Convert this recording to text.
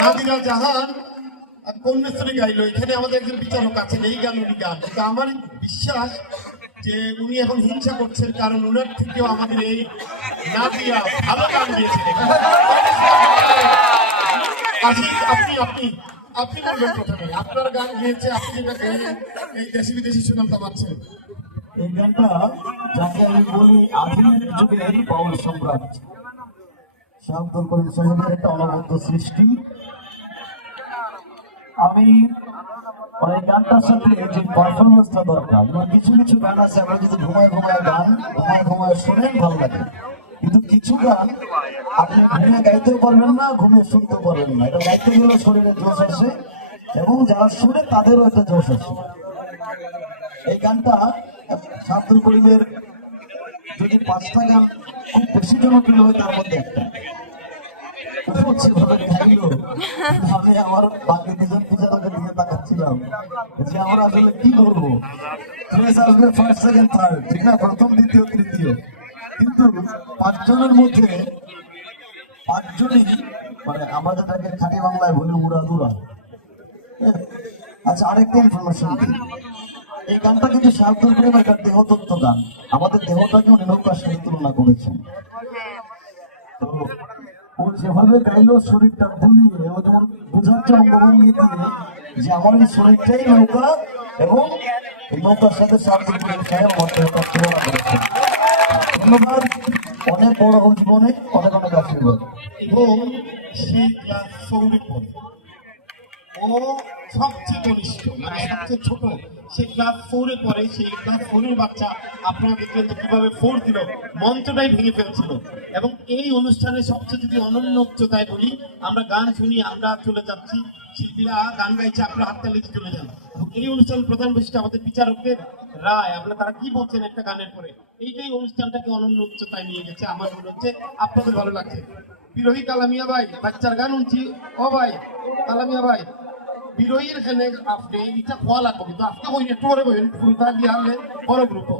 নাদিরা জাহান কন্যাশ্রী গাইল, এখানে আমাদের একজন বিচারক আছেন এই গান উনি গান, কিন্তু আমার বিশ্বাস যে উনি এখন হিংসা করছেন, কারণ উনার থেকেও আমাদের এই নাদিরা ভালো গান দিয়েছেন। আপনি আপনি আপনি বলবেন প্রথমে, আপনার গান গিয়েছে, আপনি যেটা গাইলেন এই দেশি বিদেশি সুনাম কামাচ্ছেন। এই গানটা যাকে আমি বলি আধুনিক যুগের বাউল সম্রাট শাহাবুল করিম সাহেবের একটা অনবদ্য সৃষ্টি। আমি এই গানটার সাথে যে পারফরমেন্সটা দরকার, কিছু কিছু গান আছে আমরা যদি ঘুমায় ঘুমায় শোনেন ভালো লাগে, কিন্তু কিছু গান আপনি ঘুমিয়ে গাইতেও পারবেন না, ঘুমিয়ে শুনতেও পারবেন না। এটা গাইতে গেলেও শরীরে জোশ আসে এবং যারা শুনে তাদেরও একটা জোশ আসে। এই গানটা শাহাবুল করিমের যদি 5টা গান খুব বেশি জনপ্রিয় হয় তার মধ্যে একটা। আমি আমার বাকি দুজন পূজারকের দিকে তাকাচ্ছিলাম যে আমরা আসলে কি করবো, আসবে ফার্স্ট সেকেন্ড থার্ড, ঠিক না, প্রথম দ্বিতীয় তৃতীয়, কিন্তু 5 জনের মধ্যে 5 জনই মানে আমরা যেটাকে খাঁটি বাংলায় বলি উড়াদুরা। আচ্ছা, আরেকটা ইনফরমেশন দিই, এই গানটা কিন্তু শাহাবুল করিমের একটা দেহতত্ত্ব গান, আমাদের দেহটাকে উনি নৌকার সাথে তুলনা করেছেন। তো ও যেভাবে গাইলো শরীরটা ভুলিয়ে, ও যেমন বোঝাচ্ছে অঙ্গভঙ্গি দিয়ে যে আমার এই শরীরটাই নৌকা, এবং এই নৌকার সাথে শাহাবুল করিম সাহেব তুলনা করেছেন। ধন্যবাদ, অনেক বড় হোক জীবনে, অনেক অনেক আশীর্বাদ। এবং সেই ক্লাস 4 পড়ে, ও সবচেয়ে কনিষ্ঠ, মানে সবচেয়ে ছোট, সে ক্লাস 4 পড়ে। সেই ক্লাস 4 বাচ্চা আপনারা দেখলেন যে কিভাবে 4 দিল, মঞ্চটাই ভেঙে ফেলছিল। এবং এই অনুষ্ঠানে সবচেয়ে যদি অনন্য উচ্চতায় বলি, আমরা গান শুনি, আমরা চলে যাচ্ছি, শিল্পীরা গান গাইছে, আপনারা হাততালি দিয়ে চলে যান। এই অনুষ্ঠানের প্রধান বৈশিষ্ট্য আমাদের বিচারকদের রায়, আপনারা তারা কি বলছেন একটা গানের পরে, এইটাই অনুষ্ঠানটাকে অনন্য উচ্চতায় নিয়ে গেছে। আমার মনে হচ্ছে আপনাদের ভালো লাগছে। বিরোহী কালামিয়া ভাই বাচ্চার গান শুনছি, ও ভাই কালামিয়া ভাই বিরোহীর এখানে আপনি এটা খোয়া লাগবে, কিন্তু আজকে ওই একটু পরে বলবেন ফুলটা দিয়ে আনলে বড় গ্রুপ।